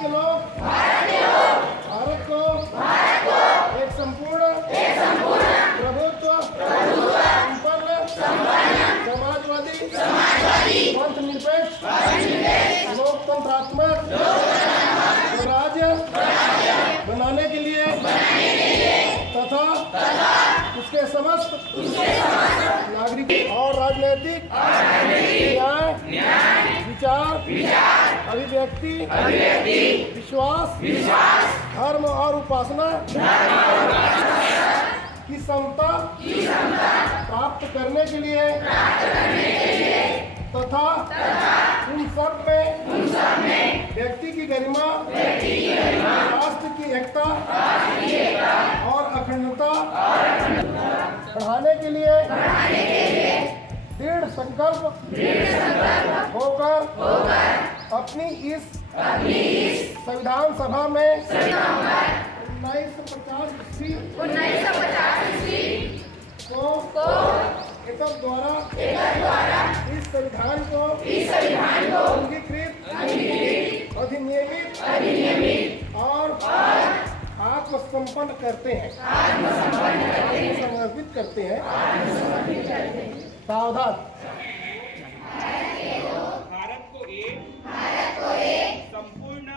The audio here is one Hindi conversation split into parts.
के लोग भारत को एक संपूर्ण प्रभुत्व संपन्न समाजवादी पंथ निरपेक्ष लोकतंत्रात्मक राज्य बनाने के लिए तथा उसके समस्त नागरिक और राजनीतिक न्याय विचार अभिव्यक्ति विश्वास धर्म और उपासना की समता प्राप्त करने के लिए तथा उन सब में व्यक्ति की गरिमा राष्ट्र की एकता और अखंडता बढ़ाने के लिए दृढ़ संकल्प होकर अपनी इस संविधान सभा में 1950 को एकम द्वारा इस संविधान को अंगीकृत अधिनियमित और आत्मसंपन्न करते हैं समर्पित करते हैं। सावधान। भारत को एक संपूर्ण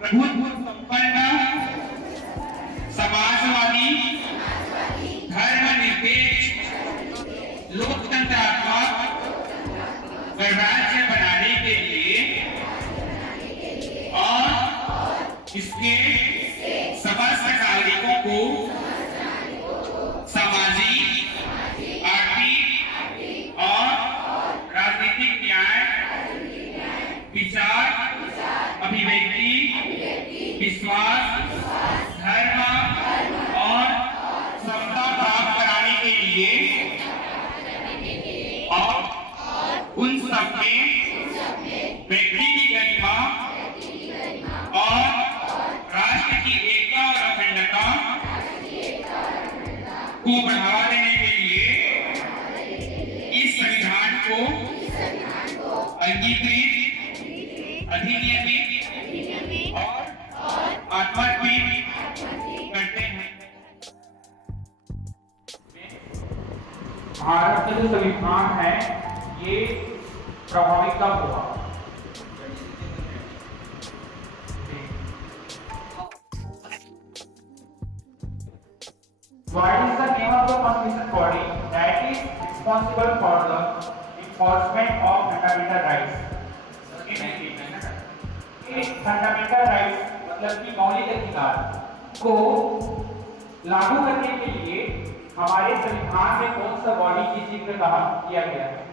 प्रभुत्व संपन्न समाजवादी धर्मनिरपेक्ष लोकतंत्रात्मक गणराज्य बनाने के लिए और इसके समस्त नागरिकों को सामाजिक आर्थिक और राजनीतिक न्याय विचार अभिव्यक्ति विश्वास धर्म और समता प्राप्त कराने के लिए और उन सब में व्यक्ति की गरिमा और राष्ट्र की एकता और अखंडता को बढ़ावा देने के लिए इस संविधान को अंगीकृत अधिनियमित और आत्मनिर्भर करते हैं। भारत का जो संविधान है ये प्रभावित कब हुआ? What is the name of the constitutional body that is responsible for the enforcement of fundamental rights? Fundamental rights मतलब कि मौलिक अधिकार को लागू करने के लिए हमारे संविधान में कौन सा बॉडी की जिक्र किया गया है?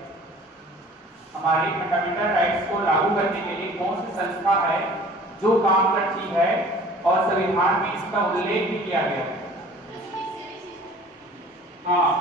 हमारे फंडामेंटल राइट्स को लागू करने के लिए कौन सी संस्था है जो काम करती है और संविधान में इसका उल्लेख भी किया गया है? हाँ,